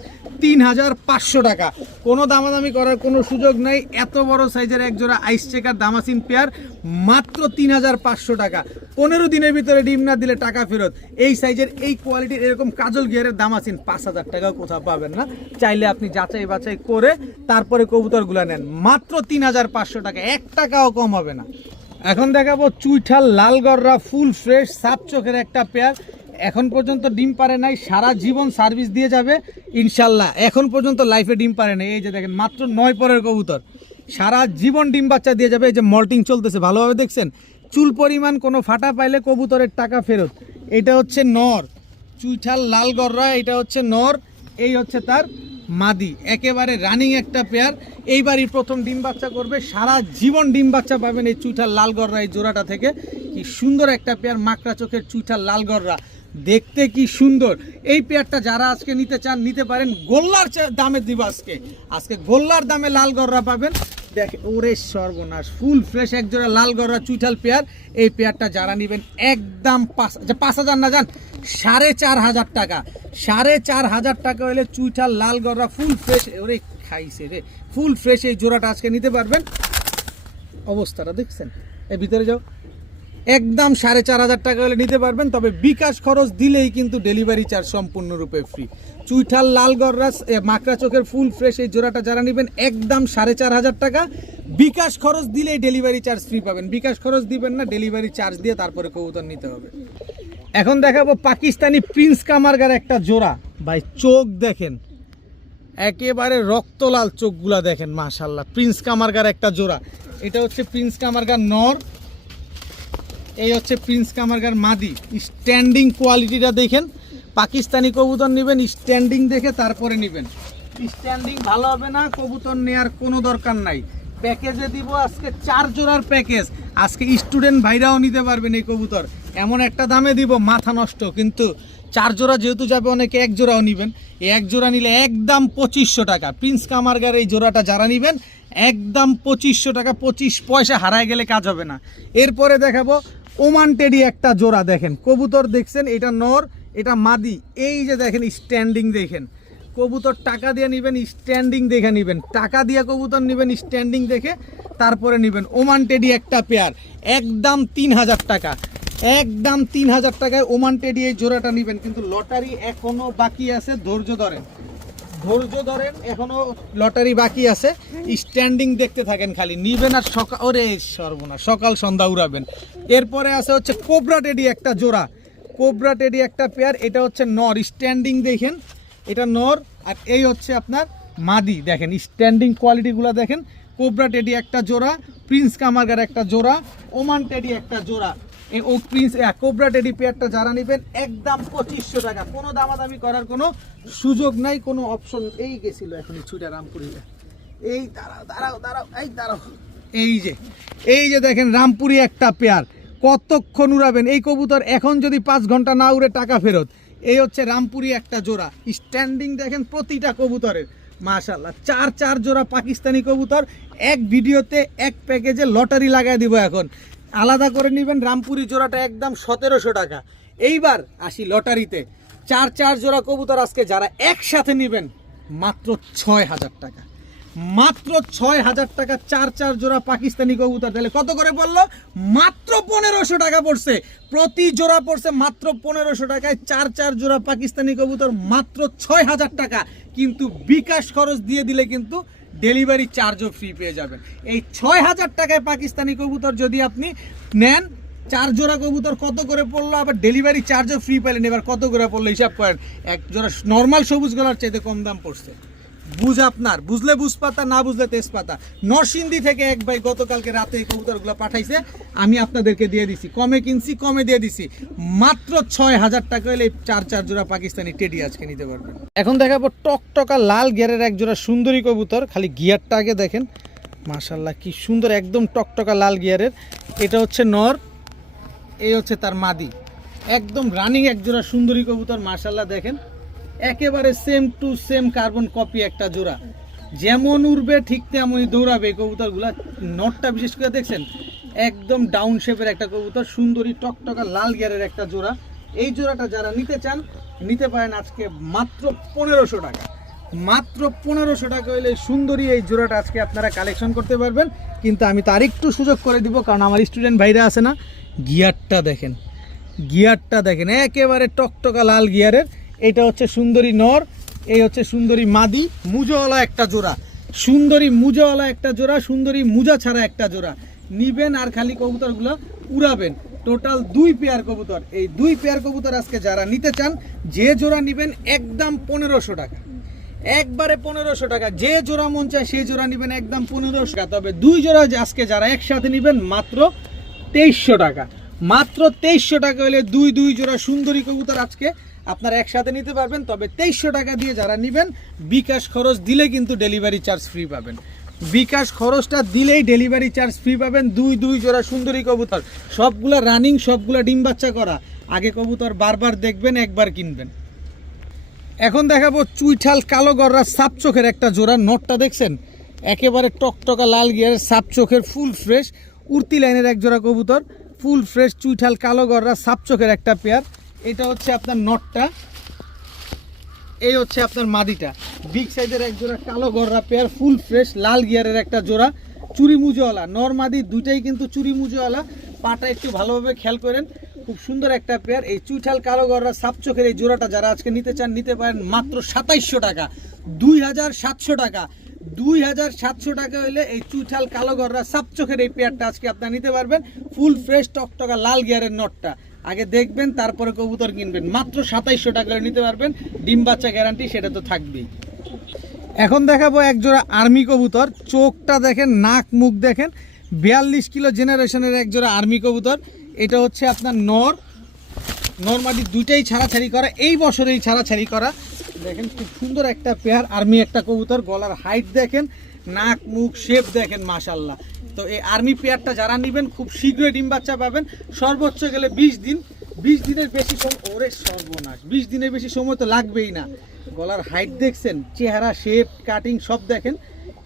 3500 টাকা, কোনো দামাদামি করার কোনো সুযোগ নাই। এত বড় সাইজের এক জোড়া আইস চেকার দামাসিন পেয়ার মাত্র 3500 টাকা। 15 দিনের ভিতরে ডিম না দিলে টাকা ফেরত। এই সাইজের এই কোয়ালিটির এরকম কাজল গিয়ারের দামাসিন 5000 টাকাও কোথাও পাবেন না। চাইলে আপনি যাচাই বাছাই করে তারপরে কবুতরগুলো নেন, মাত্র 3500 টাকা, 1 টাকাও কম হবে না। এখন দেখাবো চুইঠাল লালগররা ফুল ফ্রেশ সাপ চোখের একটা পেয়ার। এখন পর্যন্ত ডিম পারে নাই, সারা জীবন সার্ভিস দিয়ে যাবে ইনশাল্লাহ। এখন পর্যন্ত লাইফে ডিম পারে নাই। এই যে দেখেন মাত্র 9 পরের কবুতর, সারা জীবন ডিম বাচ্চা দিয়ে যাবে। এই যে মল্টিং চলতেছে ভালোভাবে দেখছেন, চুল পরিমাণ কোনো ফাটা পাইলে কবুতরের টাকা ফেরত। এটা হচ্ছে নর চুইঠাল লালগররা, এটা হচ্ছে নর, এই হচ্ছে তার মাদি। একেবারে রানিং একটা পেয়ার, এইবারই প্রথম ডিম বাচ্চা করবে, সারা জীবন ডিম বাচ্চা পাবেন এই চুইঠাল লালগররা এই জোড়াটা থেকে। কি সুন্দর একটা পেয়ার, মাকড়া চোখের চুইঠাল লালগররা, দেখতে কি সুন্দর। এই পেয়ারটা যারা আজকে নিতে চান নিতে পারেন, গোল্লার দামে দিব আজকে। আজকে গোল্লার দামে লালগররা পাবেন। দেখে ওরে সর্বনাশ, ফুল ফ্রেশ এক জোড়া লালগররা চুইঠাল পেয়ার। এই পেয়ারটা যারা নেবেন একদম 5000 না যান 4500 টাকা, 4500 টাকা হলে চুইঠাল লালগররা ফুল ফ্রেশ। ওরে খাইছে রে, ফুল ফ্রেশ এই জোড়াটা আজকে নিতে পারবেন। অবস্থাটা দেখছেন, এই ভিতরে যাও, একদম 4500 টাকা হলে নিতে পারবেন। তবে বিকাশ খরচ দিলেই কিন্তু ডেলিভারি চার্জ সম্পূর্ণরূপে ফ্রি। চুইঠাল লালগররা মাকড়া চোখের ফুল ফ্রেশ এই জোড়াটা যারা নেবেন একদম 4500 টাকা, বিকাশ খরচ দিলেই ডেলিভারি চার্জ ফ্রি পাবেন। বিকাশ খরচ দিবেন না, ডেলিভারি চার্জ দিয়ে তারপরে কবুতর নিতে হবে। এখন দেখাবো পাকিস্তানি প্রিন্স কামারগার একটা জোড়া। ভাই চোখ দেখেন, একেবারে রক্তলাল চোখগুলা দেখেন মাশাআল্লাহ। প্রিন্স কামারগার একটা জোড়া, এটা হচ্ছে প্রিন্স কামারগার নর, এই হচ্ছে প্রিন্স কামারগার মাদি। স্ট্যান্ডিং কোয়ালিটিটা দেখেন, পাকিস্তানি কবুতর নেবেন স্ট্যান্ডিং দেখে তারপরে নেবেন। স্ট্যান্ডিং ভালো হবে না কবুতর নেওয়ার কোনো দরকার নাই। প্যাকেজে দিব আজকে 4 জোড়ার প্যাকেজ। আজকে স্টুডেন্ট ভাইরাও নিতে পারবেন এই কবুতর, এমন একটা দামে দিব মাথা নষ্ট। কিন্তু 4 জোড়া যেহেতু যাবে, অনেকে 1 জোড়াও নেবেন। এই 1 জোড়া নিলে একদম 2500 টাকা। প্রিন্স কামারগার এই জোড়াটা যারা নেবেন একদম 2500 টাকা, 25 পয়সা হারায় গেলে কাজ হবে না। এরপরে দেখাবো ওমান টেডি একটা জোড়া। দেখেন কবুতর দেখছেন, এটা নর এটা মাদি। এই যে দেখেন স্ট্যান্ডিং দেখেন, কবুতর টাকা দিয়ে নেবেন স্ট্যান্ডিং দেখে নেবেন, টাকা দিয়ে কবুতর নেবেন স্ট্যান্ডিং দেখে তারপরে নেবেন। ওমান টেডি একটা পেয়ার একদম 3000 টাকা, একদম 3000 টাকায় ওমান টেডি এই জোড়াটা নেবেন। কিন্তু লটারি এখনো বাকি আছে, ধৈর্য ধরেন, ধৈর্য ধরেন, এখনো লটারি বাকি আছে। স্ট্যান্ডিং দেখতে থাকেন খালি, নিবেন আর সকাল, ওরে সর্বনা, সকাল সন্ধ্যা উড়াবেন। এরপরে আছে হচ্ছে কোবরা টেডি একটা জোড়া, কোবরা টেডি একটা পেয়ার। এটা হচ্ছে নর, স্ট্যান্ডিং দেখেন, এটা নর। আর এই হচ্ছে আপনার মাদি, দেখেন স্ট্যান্ডিং কোয়ালিটিগুলো দেখেন। কোবরা টেডি একটা জোড়া, প্রিন্স কামারগার একটা জোড়া, ওমান টেডি একটা জোড়া। এই ও প্রিন্স কোবরা টেডি পেয়ারটা যারা নেবেন একদম 2500 টাকা। কোনো দামাদামি করার কোনো সুযোগ নাই, কোনো অপশন। এই গেছিল এখনই ছুটে রামপুরিতে, এই দাঁড়াও দাঁড়াও দাঁড়াও, এই দাঁড়াও, এই যে দেখেন রামপুরি একটা পেয়ার। কতক্ষণ উড়াবেন এই কবুতর? এখন যদি 5 ঘন্টা না উড়ে টাকা ফেরত। এই হচ্ছে রামপুরি একটা জোড়া, স্ট্যান্ডিং দেখেন প্রতিটা কবুতরের মাশাআল্লাহ। 4 জোড়া পাকিস্তানি কবুতর এক ভিডিওতে এক প্যাকেজে লটারি লাগাই দিব। এখন আলাদা করে নেবেন রামপুরি জোড়াটা একদম 1700 টাকা। এইবার আসি লটারিতে, 4 জোড়া কবুতর আজকে যারা একসাথে নেবেন মাত্র 6000 টাকা, মাত্র 6000 টাকা। 4 জোড়া পাকিস্তানি কবুতর, তাহলে কত করে পড়লো? মাত্র 1500 টাকা পড়ছে। প্রতি জোড়া পড়ছে মাত্র 1500 টাকায়। 4 জোড়া পাকিস্তানি কবুতর মাত্র 6000 টাকা। কিন্তু বিকাশ খরচ দিয়ে দিলে কিন্তু ডেলিভারি চার্জও ফ্রি পেয়ে যাবেন। এই 6000 টাকায় পাকিস্তানি কবুতর যদি আপনি নেন, 4 জোড়া কবুতর কত করে পড়লো? আবার ডেলিভারি চার্জও ফ্রি পেলেন। এবার কত করে পড়লো হিসাব করেন। 1 জোড়া নর্মাল সবুজ গলার চাইতে কম দাম পড়ছে। বুঝ আপনার, বুঝলে বুঝপাতা, না বুঝলে তেজপাতা। নরসিংদী থেকে এক ভাই গতকালকে রাতে এই কবুতরগুলো পাঠাইছে, আমি আপনাদেরকে দিয়ে দিছি, কমে কিনছি, কমে দিয়ে দিছি। মাত্র 6000 টাকা হলে 4 জোড়া পাকিস্তানি টেডি আজকে নিতে পারবেন। এখন দেখাবো টকটকা লাল গিয়ারের এক জোড়া সুন্দরী কবুতর। খালি গিয়ারটা আগে দেখেন, মাশাআল্লাহ কি সুন্দর, একদম টকটকা লাল গিয়ারের। এটা হচ্ছে নর, এই হচ্ছে তার মাদি। একদম রানিং এক জোড়া সুন্দরী কবুতর, মাশাআল্লাহ দেখেন একেবারে same to same carbon copy একটা জোড়া। যেমন উড়বে ঠিক তেমনই দৌড়াবে এই কবুতরগুলা। নটটা বিশেষ করে দেখছেন একদম ডাউন শেপের একটা কবুতর, সুন্দরী টকটকা লাল গিয়ারের একটা জোড়া। এই জোড়াটা যারা নিতে চান নিতে পারেন আজকে মাত্র 1500 টাকা। মাত্র 1500 টাকা হলে সুন্দরী এই জোড়াটা আজকে আপনারা কালেকশন করতে পারবেন। কিন্তু আমি তার একটু সুযোগ করে দিব, কারণ আমার স্টুডেন্ট ভাইরা আছে না। গিয়ারটা দেখেন, গিয়ারটা দেখেন একেবারে টকটকা লাল গিয়ারের। এটা হচ্ছে সুন্দরী নর, এই হচ্ছে সুন্দরী মাদি। মুজোওয়ালা একটা জোড়া, সুন্দরী মুজোওয়ালা একটা জোড়া, সুন্দরী মুজা ছাড়া একটা জোড়া নিবেন আর খালি কবুতরগুলো উড়াবেন। টোটাল 2 পেয়ার কবুতর। এই 2 পেয়ার কবুতর আজকে যারা নিতে চান, যে জোড়া নিবেন একদম 1500 টাকা, একবারে 1500 টাকা। যে জোড়া মন চায় সেই জোড়া নিবেন একদম 1500 টাকা। তবে 2 জোড়া আজকে যারা একসাথে নিবেন মাত্র 2300 টাকা। মাত্র 2300 টাকা হলে 2 জোড়া সুন্দরী কবুতর আজকে আপনারা একসাথে নিতে পারবেন। তবে 2300 টাকা দিয়ে যারা নেবেন বিকাশ খরচ দিলে কিন্তু ডেলিভারি চার্জ ফ্রি পাবেন। বিকাশ খরচটা দিলেই ডেলিভারি চার্জ ফ্রি পাবেন। 2 জোড়া সুন্দরী কবুতর, সবগুলা রানিং, সবগুলা ডিম বাচ্চা করা। আগে কবুতর বারবার দেখবেন, একবার কিনবেন। এখন দেখাবো চুইঠাল কালো গররা সাপ চোখের একটা জোড়া। নটটা দেখছেন একেবারে টকটকা লাল গিয়ারের সাপ চোখের ফুল ফ্রেশ উড়তি লাইনের এক জোড়া কবুতর, ফুল ফ্রেশ চুইঠাল কালো গররা সাপ চোখের একটা পেয়ার। এটা হচ্ছে আপনার নটটা, এই হচ্ছে আপনার মাদিটা। বিগ সাইজের এক জোড়া কালো গররা পেয়ার, ফুল ফ্রেশ লাল গিয়ারের একটা জোড়া, চুরি মুজোওয়ালা। নর মাদি দুইটাই কিন্তু চুরি মুজোওয়ালা। পাটা একটু ভালোভাবে খেয়াল করেন, খুব সুন্দর একটা পেয়ার। এই চুইঠাল কালো গররা সাপ চোখের এই জোড়াটা যারা আজকে নিতে চান নিতে পারেন মাত্র 2700 টাকা, 2700 টাকা। 2700 টাকা হলে এই চুইঠাল কালো গররা সাপ চোখের এই পেয়ারটা আজকে আপনারা নিতে পারবেন। ফুল ফ্রেশ টকটকা লাল গিয়ারের নটটা আগে দেখবেন, তারপরে কবুতর কিনবেন। মাত্র 2700 টাকা নিতে পারবেন, ডিম বাচ্চা গ্যারান্টি সেটা তো থাকবেই। এখন দেখাবো এক জোড়া আর্মি কবুতর। চোখটা দেখেন, নাক মুখ দেখেন, 42 কিলো জেনারেশনের এক জোড়া আর্মি কবুতর। এটা হচ্ছে আপনার নর মাদি দুইটাই ছাড়াছাড়ি করা, এই বছরেই ছাড়াছাড়ি করা। দেখেন খুব সুন্দর একটা পেয়ার আর্মি একটা কবুতর। গলার হাইট দেখেন, নাক মুখ শেপ দেখেন মাশাল্লাহ। তো এই আর্মি পেয়ারটা যারা নেবেন খুব শীঘ্রই ডিম বাচ্চা পাবেন, সর্বোচ্চ গেলে 20 দিন, 20 দিনের বেশি সময়, ওরে সর্বনাশ, 20 দিনের বেশি সময় তো লাগবেই না। গলার হাইট দেখছেন, চেহারা শেপ কাটিং সব দেখেন।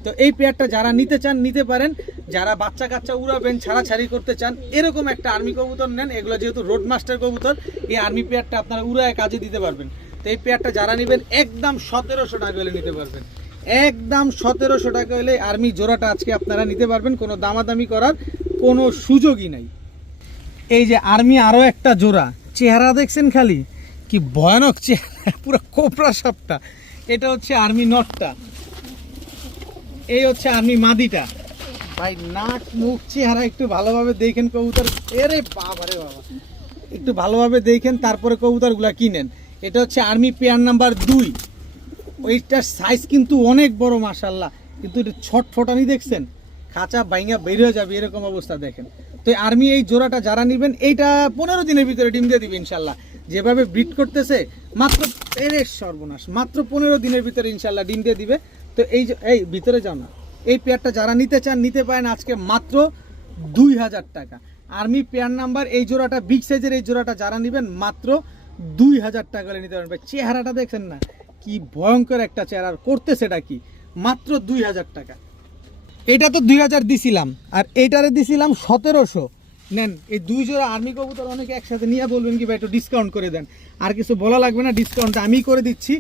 তো এই পেয়ারটা যারা নিতে চান নিতে পারেন, যারা বাচ্চা কাচ্চা উড়াবেন ছাড়াছাড়ি করতে চান এরকম একটা আর্মি কবুতর নেন, এগুলো যেহেতু রোড মাস্টার কবুতর, এই আর্মি পেয়ারটা আপনারা উড়ায় কাজে দিতে পারবেন। তো এই পেয়ারটা যারা নেবেন একদম 1700 টাকা হলে নিতে পারবেন, একদম 1700 টাকা হলে আর্মি জোড়াটা আজকে আপনারা নিতে পারবেন, কোনো দামাদামি করার কোনো সুযোগই নাই। এই যে আর্মি আরও একটা জোড়া, চেহারা দেখছেন খালি কি ভয়ানক চেহারা, পুরো কোবরা সাপটা। এটা হচ্ছে আর্মি নটটা, এই হচ্ছে আর্মি মাদিটা। ভাই নাক মুখ চেহারা একটু ভালোভাবে দেখেন কবুতর, এরে বাবা রে বাবা, একটু ভালোভাবে দেখেন তারপরে কবুতরগুলা কিনেন। এটা হচ্ছে আর্মি পেয়ার নাম্বার 2, ওইটার সাইজ কিন্তু অনেক বড় মাশাল্লাহ, কিন্তু এটা ছটফটানি দেখছেন, খাঁচা বাইঙ্গা বের হয়ে যাবে এরকম অবস্থা দেখেন। তো আর্মি এই জোড়াটা যারা নেবেন এইটা 15 দিনের ভিতরে ডিম দিয়ে দিবে ইনশাল্লাহ, যেভাবে ব্রিড করতেছে মাত্র, এরে সর্বনাশ, মাত্র 15 দিনের ভিতরে ইনশাল্লাহ ডিম দিয়ে দিবে। তো এই ভিতরে যাও না, এই পেয়ারটা যারা নিতে চান নিতে পারেন আজকে মাত্র 2000 টাকা। আর্মি পেয়ার নাম্বার এই জোড়াটা বিগ সাইজের, এই জোড়াটা যারা নেবেন মাত্র 2000 টাকা হলে নিতে পারেন। ভাই চেহারাটা দেখছেন না কি ভয়ঙ্কর একটা চেহারা, করতেছেটা কি, মাত্র 2000 টাকা। এটা তো 2000 দিছিলাম আর এইটারে দিছিলাম 1700। নেন এই 2 জোড়া আর্মি কবুতর, অনেকে একসাথে নিয়ে বলবেন কি ভাই একটু ডিসকাউন্ট করে দেন, আর কিছু বলা লাগবে না, ডিসকাউন্টটা আমি করে দিচ্ছি।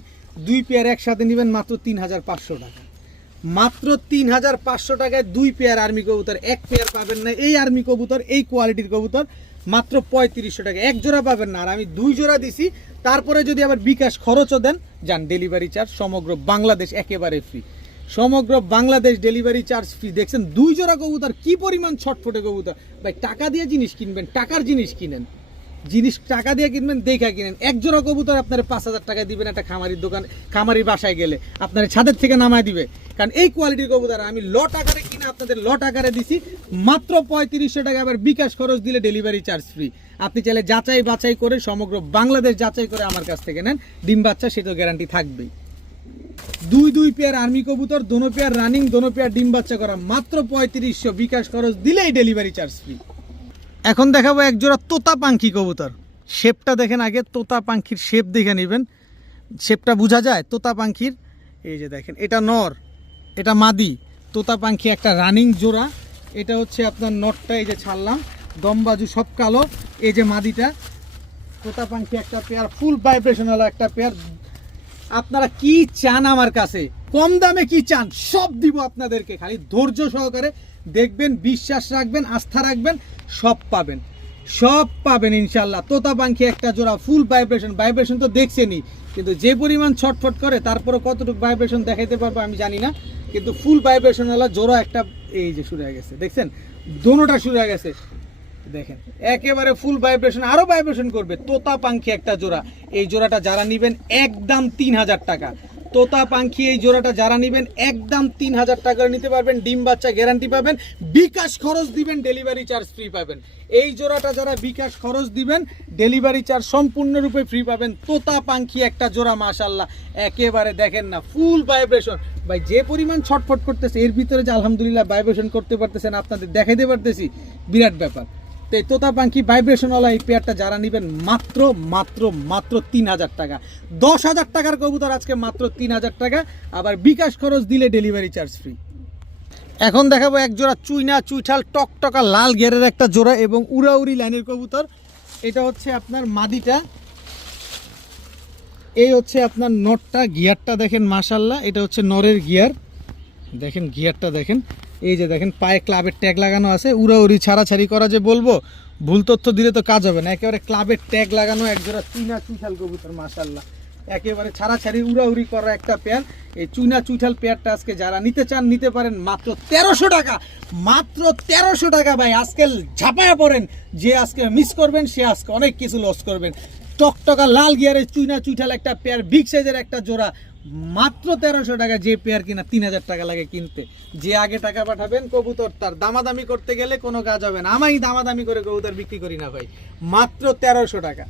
2 পেয়ার একসাথে নেবেন মাত্র 3500 টাকা, মাত্র 3500 টাকায় 2 পেয়ার আর্মি কবুতর। এক পেয়ার পাবেন না এই আর্মি কবুতর, এই কোয়ালিটির কবুতর মাত্র 3500 টাকা, এক জোড়া পাবেন না। আর আমি 2 জোড়া দিছি, তারপরে যদি আবার বিকাশ খরচও দেন যান, ডেলিভারি চার্জ সমগ্র বাংলাদেশ একেবারে ফ্রি, সমগ্র বাংলাদেশ ডেলিভারি চার্জ ফ্রি। দেখছেন 2 জোড়া কবুতর কি পরিমাণ ছটফটে কবুতর। ভাই টাকা দিয়ে জিনিস কিনবেন, টাকার জিনিস কিনেন, জিনিস টাকা দিয়ে কিনবেন দেখা কিনেন। এক জোড়া কবুতর আপনার 5000 টাকা দিবেন একটা খামারির দোকান, খামারির বাসায় গেলে আপনার ছাদের থেকে নামায় দিবে, কারণ এই কোয়ালিটির কবুতর আমি লট আকারে কিনে আপনাদের লট আকারে দিছি মাত্র 3500 টাকা। আবার বিকাশ খরচ দিলে ডেলিভারি চার্জ ফ্রি। আপনি চাইলে যাচাই বাছাই করে সমগ্র বাংলাদেশ যাচাই করে আমার কাছ থেকে নেন, ডিম বাচ্চা সেটাও গ্যারান্টি থাকবেই। 2 পেয়ার আর্মি কবুতর, দোনো পেয়ার রানিং, দোনো পেয়ার ডিম বাচ্চা করা, মাত্র 3500, বিকাশ খরচ দিলেই ডেলিভারি চার্জ ফ্রি। এখন দেখাবো এক জোড়া তোতা পাখি কবুতর, শেপটা দেখেন আগে, তোতা পাখির শেপ দেখে নেবেন, শেপটা বোঝা যায় তোতা পাখির। এই যে দেখেন এটা নর, এটা মাদি, তোতা পাখি একটা রানিং জোড়া। এটা হচ্ছে আপনার নটটা, এই যে ছাড়লাম, দমবাজু সব কালো। এই যে মাদিটা, তোতা পাখি একটা পেয়ার, ফুল ভাইব্রেশনাল একটা পেয়ার। আপনারা কি চান আমার কাছে, কম দামে কি চান সব দিব আপনাদেরকে, খালি ধৈর্য সহকারে দেখবেন, বিশ্বাস রাখবেন, আস্থা রাখবেন, সব পাবেন, সব পাবেন ইনশাল্লাহ। তোতা পাখি একটা জোড়া, ফুল ভাইব্রেশন, ভাইব্রেশন তো দেখছেনই, কিন্তু যে পরিমাণ ছটফট করে তারপরে কতটুকু ভাইব্রেশন দেখাইতে পারবো আমি জানি না, কিন্তু ফুল ভাইব্রেশনওয়ালা জোড়া একটা। এই যে শুরু হয়ে গেছে দেখছেন, দোনোটা শুরু হয়ে গেছে দেখেন, একেবারে ফুল ভাইব্রেশন, আরো ভাইব্রেশন করবে। তোতা পাখি একটা জোড়া, এই জোড়াটা যারা নেবেন একদম 3000 টাকা। তোতা পাখি এই জোড়াটা যারা নেবেন একদম 3000 টাকা নিতে পারবেন, ডিম বাচ্চা গ্যারান্টি পাবেন, বিকাশ খরচ দিবেন, ডেলিভারি চার্জ ফ্রি পাবেন। এই জোড়াটা যারা বিকাশ খরচ দিবেন ডেলিভারি চার্জ সম্পূর্ণরূপে ফ্রি পাবেন। তোতা পাখি একটা জোড়া মাশাল্লাহ, একেবারে দেখেন না ফুল ভাইব্রেশন। ভাই যে পরিমাণ ছটফট করতেছে এর ভিতরে যে আলহামদুলিল্লাহ ভাইব্রেশন করতে পারতেছেন, আপনাদের দেখাইতে পারতেছি, বিরাট ব্যাপার। তো এই তোতা পাখি ভাইব্রেশনওয়ালা এই পেয়ারটা যারা নেবেন মাত্র মাত্র মাত্র 3000 টাকা, 10,000 টাকার কবুতর আজকে মাত্র 3000 টাকা, আবার বিকাশ খরচ দিলে ডেলিভারি চার্জ ফ্রি। এখন দেখাবো এক জোড়া চুইনা চুইঠাল টকটকা লাল গেরের একটা জোড়া এবং উড়াউড়ি লাইনের কবুতর। এটা হচ্ছে আপনার মাদিটা, এই হচ্ছে আপনার নটটা, গিয়ারটা দেখেন মাশাল্লাহ, এটা হচ্ছে নরের গিয়ার, দেখেন গিয়ারটা দেখেন। এই যে দেখেন পায়ে ক্লাবের ট্যাগ লাগানো আছে, উড়াউড়ি ছাড়াছাড়ি করা যে বলবো, ভুল তথ্য দিলে তো কাজ হবে না, একেবারে ক্লাবের ট্যাগ লাগানো একজোড়া চুইনা চুইঠাল কবুতর মাশাল্লাহ, একেবারে ছাড়াছাড়ি উড়াউড়ি করা একটা পেয়ার। এই চুইনা চুইঠাল পেয়ারটা আজকে যারা নিতে চান নিতে পারেন মাত্র 1300 টাকা, মাত্র 1300 টাকা। ভাই আজকে ঝাঁপায়া পড়েন, যে আজকে মিস করবেন সে আজকে অনেক কিছু লস করবেন। টকটকা লাল গিয়ারের চুইনা চুইঠাল একটা পেয়ার, বিগ সাইজের একটা জোড়া, মাত্র 1300 টাকা। যে পেয়ার কিনা 3000 টাকা লাগে কিনতে, যে আগে টাকা পাঠাবেন কবুতর তার দামাদামি করতে গেলে কোনো কাজ হবে না, আমি দামাদামি করে কবুতর বিক্রি করি না ভাই, মাত্র 1300 টাকা।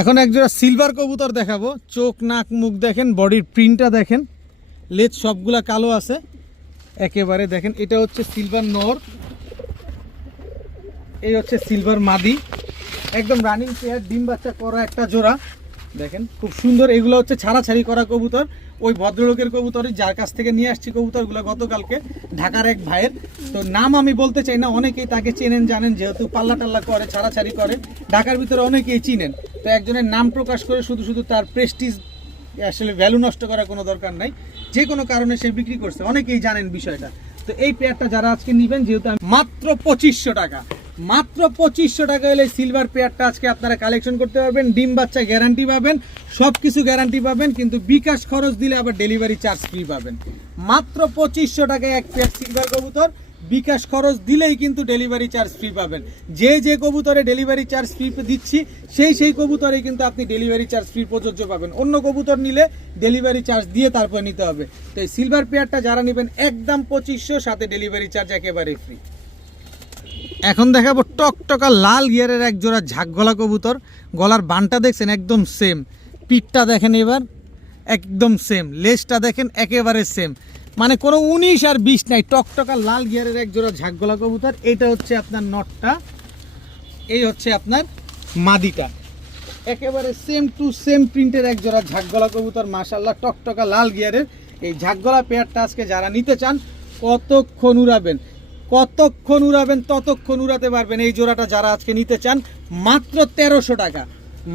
এখন একজোড়া সিলভার কবুতর দেখাবো, চোখ নাক মুখ দেখেন, বডির প্রিন্টটা দেখেন, লেজ সবগুলা কালো আছে, একেবারে দেখেন এটা হচ্ছে সিলভার নর, এই হচ্ছে সিলভার মাদি, একদম রানিং পেয়ার, ডিম বাচ্চা করা একটা জোড়া। দেখেন খুব সুন্দর, এগুলো হচ্ছে ছাড়াছাড়ি করা কবুতর, ওই ভদ্রলোকের কবুতরই যার কাছ থেকে নিয়ে আসছি কবুতরগুলো গতকালকে, ঢাকার এক ভাইয়ের। তো নাম আমি বলতে চাই না, অনেকেই তাকে চেনেন জানেন, যেহেতু পাল্লা টাল্লা করে, ছাড়াছাড়ি করে, ঢাকার ভিতরে অনেকেই চিনেন। তো একজনের নাম প্রকাশ করে শুধু শুধু তার প্রেস্টিজ আসলে ভ্যালু নষ্ট করার কোনো দরকার নাই, যে কোনো কারণে সে বিক্রি করছে, অনেকেই জানেন বিষয়টা। তো এই পেয়ারটা যারা আজকে নেবেন, যেহেতু মাত্র 2500 টাকা, মাত্র 2500 টাকা হলে সিলভার পেয়ারটা আজকে আপনারা কালেকশন করতে পারবেন। ডিম বাচ্চা গ্যারান্টি পাবেন, সব কিছু গ্যারান্টি পাবেন, কিন্তু বিকাশ খরচ দিলে আবার ডেলিভারি চার্জ ফ্রি পাবেন। মাত্র 2500 টাকায় এক পেয়ার সিলভার কবুতর, বিকাশ খরচ দিলেই কিন্তু ডেলিভারি চার্জ ফ্রি পাবেন। যে যে কবুতরে ডেলিভারি চার্জ ফ্রি দিচ্ছি সেই কবুতরে কিন্তু আপনি ডেলিভারি চার্জ ফ্রি প্রযোজ্য পাবেন। অন্য কবুতর নিলে ডেলিভারি চার্জ দিয়ে তারপর নিতে হবে। তো এই সিলভার পেয়ারটা যারা নেবেন একদম 2500, সাথে ডেলিভারি চার্জ একেবারে ফ্রি। এখন দেখাবো টকটকা লাল গিয়ারের এক জোড়া ঝাঁক গলা কবুতর। গলার বানটা দেখছেন একদম সেম, পিঠটা দেখেন এবার একদম সেম, লেজটা দেখেন একেবারে সেম, মানে কোনো 19 আর 20 নাই, টকটকা লাল গিয়ারের এক জোড়া ঝাঁক গলা কবুতর। এটা হচ্ছে আপনার নটটা, এই হচ্ছে আপনার মাদিটা, একেবারে সেম টু সেম প্রিন্টের এক জোড়া ঝাঁক গলা কবুতর। মাশাআল্লাহ, টকটকা লাল গিয়ারের এই ঝাঁক গলা পেয়ারটা আজকে যারা নিতে চান, কতক্ষণ উড়াবেন, কতক্ষণ উড়াবেন ততক্ষণ উড়াতে পারবেন। এই জোড়াটা যারা আজকে নিতে চান মাত্র 1300 টাকা,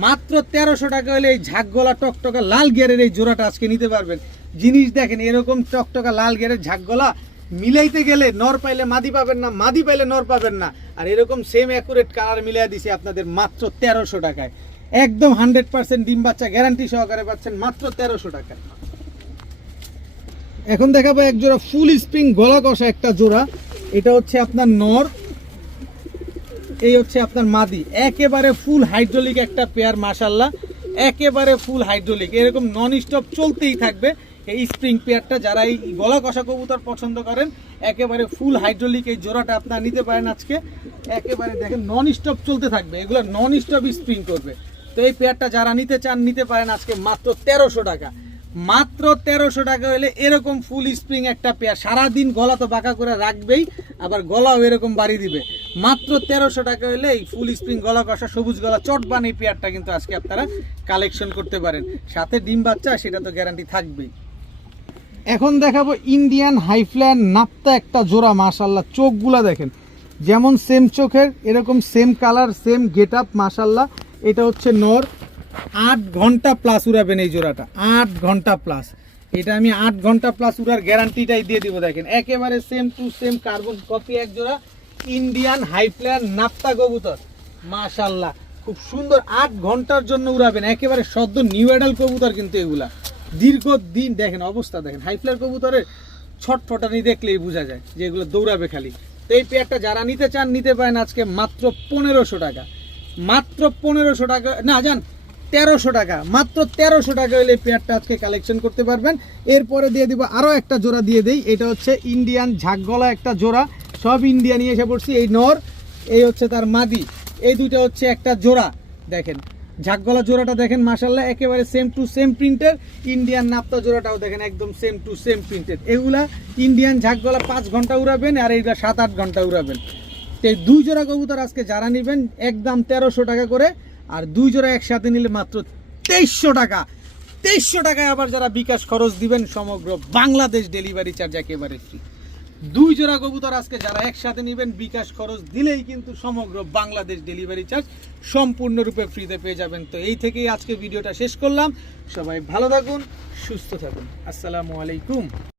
মাত্র 1300 টাকা হলে এই ঝাঁকগলা টকটকা লাল গিয়ারের এই জোড়াটা আজকে নিতে পারবেন। জিনিস দেখেন, এরকম টকটকা লাল গিয়ারের ঝাঁকগলা মিলাইতে গেলে নর পাইলে মাদি পাবেন না, মাদি পাইলে নর পাবেন না, আর এরকম সেম অ্যাকুরেট কালার মিলাই দিছি আপনাদের মাত্র 1300 টাকায়। একদম 100% ডিম বাচ্চা গ্যারান্টি সহকারে পাচ্ছেন মাত্র 1300 টাকায়। এখন দেখাবো এক জোড়া ফুল স্প্রিং গলা কষা একটা জোড়া। এটা হচ্ছে আপনার নর, এই হচ্ছে আপনার মাদি, একেবারে ফুল হাইড্রোলিক একটা পেয়ার। মাশাআল্লাহ, একেবারে ফুল হাইড্রোলিক, এরকম নন স্টপ চলতেই থাকবে এই স্প্রিং পেয়ারটা। যারা এই গলা কষা কবুতর পছন্দ করেন, একেবারে ফুল হাইড্রোলিক এই জোড়াটা আপনারা নিতে পারেন আজকে। একেবারে দেখেন নন স্টপ চলতে থাকবে, এগুলো নন স্টপ স্প্রিং করবে। তো এই পেয়ারটা যারা নিতে চান নিতে পারেন আজকে মাত্র 1300 টাকা, মাত্র 1300 টাকা হলে এরকম ফুল স্প্রিং একটা পেয়ার। সারাদিন গলা তো বাঁকা করে রাখবেই, আবার গলাও এরকম বাড়ি দিবে। মাত্র 1300 টাকা হলে এই ফুল স্প্রিং গলা কষা সবুজ গলা চটবান এই পেয়ারটা কিন্তু আজকে আপনারা কালেকশন করতে পারেন। সাথে ডিম বাচ্চা, সেটা তো গ্যারান্টি থাকবেই। এখন দেখাবো ইন্ডিয়ান হাইফ্লায়ার নাপ্তা একটা জোড়া। মাশাআল্লাহ, চোখগুলা দেখেন যেমন সেম চোখের, এরকম same colour, same get up. মাশাআল্লাহ, এটা হচ্ছে নর। 8 ঘন্টা প্লাস উড়াবেন এই জোড়াটা, 8 ঘন্টা প্লাস। এটা আমি 8 ঘন্টা প্লাস উড়ার গ্যারান্টিটাই দিয়ে দিব। দেখেন একেবারে same to same carbon copy এক জোড়া ইন্ডিয়ান হাইফ্লায়ার নাপ্তা কবুতর। মাশাআল্লাহ, খুব সুন্দর, 8 ঘন্টার জন্য উড়াবেন, একেবারে সদ্য নিউ অ্যাডাল কবুতর কিন্তু এগুলা। দীর্ঘদিন দেখেন অবস্থা, দেখেন হাইফ্লায়ার কবুতরের ছটফটানি দেখলেই বোঝা যায় যে এগুলো দৌড়াবে খালি। তো এই পেয়ারটা যারা নিতে চান নিতে পারেন আজকে মাত্র 1500 টাকা, মাত্র 1500 টাকা না যান 1300 টাকা, মাত্র 1300 টাকা হলে এই পেয়ারটা আজকে কালেকশন করতে পারবেন। এরপরে দিয়ে দিব আরও একটা জোড়া দিয়ে দেই, এটা হচ্ছে ইন্ডিয়ান ঝাঁকগলা একটা জোড়া। সব ইন্ডিয়া নিয়ে এসে পড়ছি, এই নর, এই হচ্ছে তার মাদি, এই দুইটা হচ্ছে একটা জোড়া। দেখেন ঝাঁকগলা জোড়াটা দেখেন, মাশাআল্লাহ একেবারে সেম টু সেম প্রিন্টের। ইন্ডিয়ান নাপ্তা জোড়াটাও দেখেন একদম সেম টু সেম প্রিন্টেড। এগুলা ইন্ডিয়ান ঝাঁকগলা 5 ঘন্টা উড়াবেন, আর এইগুলা 7-8 ঘন্টা উড়াবেন। তো এই 2 জোড়া কবুতর আজকে যারা নেবেন একদম 1300 টাকা করে, আর 2 জোড়া একসাথে নিলে মাত্র 2300 টাকা। 2300 টাকায় আবার যারা বিকাশ খরচ দিবেন, সমগ্র বাংলাদেশ ডেলিভারি চার্জ একেবারে ফ্রি। 2 জোড়া কবুতর আজকে যারা একসাথে নেবেন, বিকাশ খরচ দিলেই কিন্তু সমগ্র বাংলাদেশ ডেলিভারি চার্জ সম্পূর্ণরূপে ফ্রিতে পেয়ে যাবেন। তো এই থেকেই আজকে ভিডিওটা শেষ করলাম। সবাই ভালো থাকুন, সুস্থ থাকুন, আসসালামু আলাইকুম।